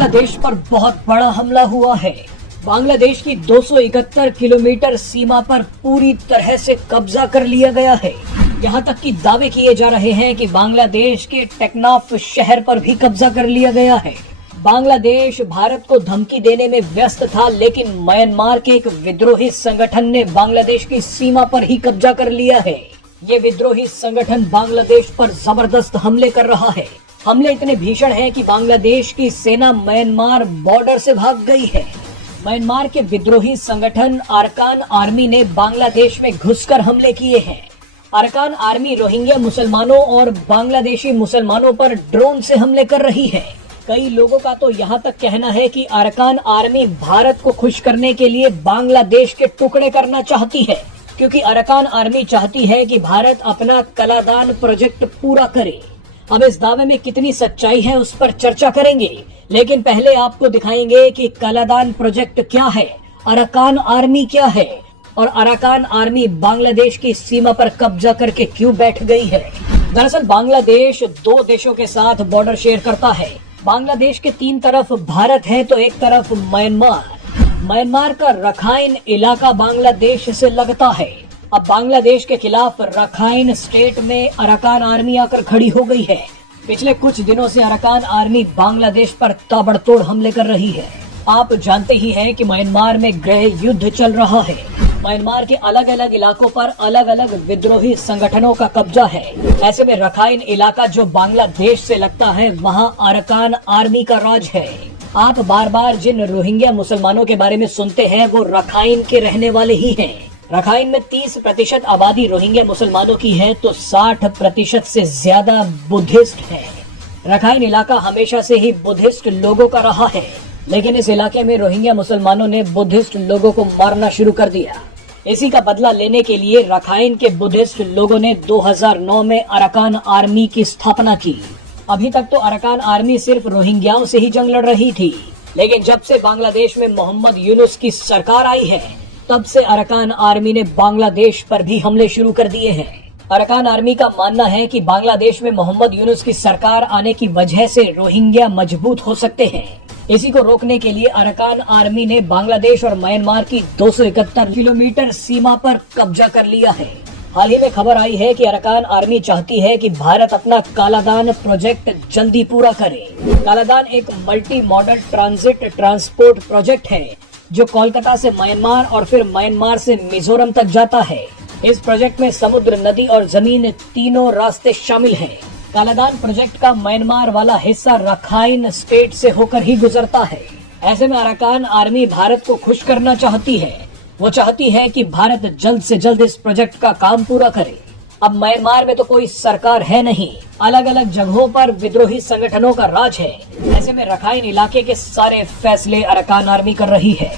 बांग्लादेश पर बहुत बड़ा हमला हुआ है। बांग्लादेश की 271 किलोमीटर सीमा पर पूरी तरह से कब्जा कर लिया गया है। यहाँ तक कि दावे किए जा रहे हैं कि बांग्लादेश के टेक्नाफ शहर पर भी कब्जा कर लिया गया है। बांग्लादेश भारत को धमकी देने में व्यस्त था, लेकिन म्यांमार के एक विद्रोही संगठन ने बांग्लादेश की सीमा पर ही कब्जा कर लिया है। ये विद्रोही संगठन बांग्लादेश पर जबरदस्त हमले कर रहा है। हमले इतने भीषण हैं कि बांग्लादेश की सेना म्यांमार बॉर्डर से भाग गई है। म्यांमार के विद्रोही संगठन अरकान आर्मी ने बांग्लादेश में घुसकर हमले किए हैं। अरकान आर्मी रोहिंग्या मुसलमानों और बांग्लादेशी मुसलमानों पर ड्रोन से हमले कर रही है। कई लोगों का तो यहाँ तक कहना है कि अरकान आर्मी भारत को खुश करने के लिए बांग्लादेश के टुकड़े करना चाहती है, क्योंकि अरकान आर्मी चाहती है कि भारत अपना कलादान प्रोजेक्ट पूरा करे। अब इस दावे में कितनी सच्चाई है उस पर चर्चा करेंगे, लेकिन पहले आपको दिखाएंगे कि कलादान प्रोजेक्ट क्या है, अरकान आर्मी क्या है और अरकान आर्मी बांग्लादेश की सीमा पर कब्जा करके क्यों बैठ गई है। दरअसल बांग्लादेश दो देशों के साथ बॉर्डर शेयर करता है। बांग्लादेश के 3 तरफ भारत है तो एक तरफ म्यांमार। म्यांमार का रखाइन इलाका बांग्लादेश से लगता है। अब बांग्लादेश के खिलाफ रखाइन स्टेट में अरकान आर्मी आकर खड़ी हो गई है। पिछले कुछ दिनों से अरकान आर्मी बांग्लादेश पर ताबड़तोड़ हमले कर रही है। आप जानते ही हैं कि म्यांमार में गृह युद्ध चल रहा है। म्यांमार के अलग अलग इलाकों पर अलग अलग विद्रोही संगठनों का कब्जा है। ऐसे में रखाइन इलाका जो बांग्लादेश से लगता है, वहाँ अरकान आर्मी का राज है। आप बार बार जिन रोहिंग्या मुसलमानों के बारे में सुनते हैं वो रखाइन के रहने वाले ही हैं। रखाइन में 30% आबादी रोहिंग्या मुसलमानों की है तो 60% से ज्यादा बुद्धिस्ट है। रखाइन इलाका हमेशा से ही बुद्धिस्ट लोगों का रहा है, लेकिन इस इलाके में रोहिंग्या मुसलमानों ने बुद्धिस्ट लोगों को मारना शुरू कर दिया। इसी का बदला लेने के लिए रखाइन के बुद्धिस्ट लोगों ने 2009 में अरकान आर्मी की स्थापना की। अभी तक तो अरकान आर्मी सिर्फ रोहिंग्याओं से ही जंग लड़ रही थी, लेकिन जब से बांग्लादेश में मोहम्मद यूनुस की सरकार आई है, तब से अरकान आर्मी ने बांग्लादेश पर भी हमले शुरू कर दिए हैं। अरकान आर्मी का मानना है कि बांग्लादेश में मोहम्मद यूनुस की सरकार आने की वजह से रोहिंग्या मजबूत हो सकते हैं। इसी को रोकने के लिए अरकान आर्मी ने बांग्लादेश और म्यांमार की 271 किलोमीटर सीमा पर कब्जा कर लिया है। हाल ही में खबर आई है कि अरकान आर्मी चाहती है कि भारत अपना कालादान प्रोजेक्ट जल्दी पूरा करे। कालादान एक multi modal transit transport project है जो कोलकाता से म्यांमार और फिर म्यांमार से मिजोरम तक जाता है। इस प्रोजेक्ट में समुद्र, नदी और जमीन तीनों रास्ते शामिल हैं। कालादान प्रोजेक्ट का म्यांमार वाला हिस्सा रखाइन स्टेट से होकर ही गुजरता है। ऐसे में अरकान आर्मी भारत को खुश करना चाहती है। वो चाहती है कि भारत जल्द से जल्द इस प्रोजेक्ट का काम पूरा करे। अब म्यांमार में तो कोई सरकार है नहीं, अलग अलग जगहों पर विद्रोही संगठनों का राज है। ऐसे में रखाइन इलाके के सारे फैसले अरकान आर्मी कर रही है।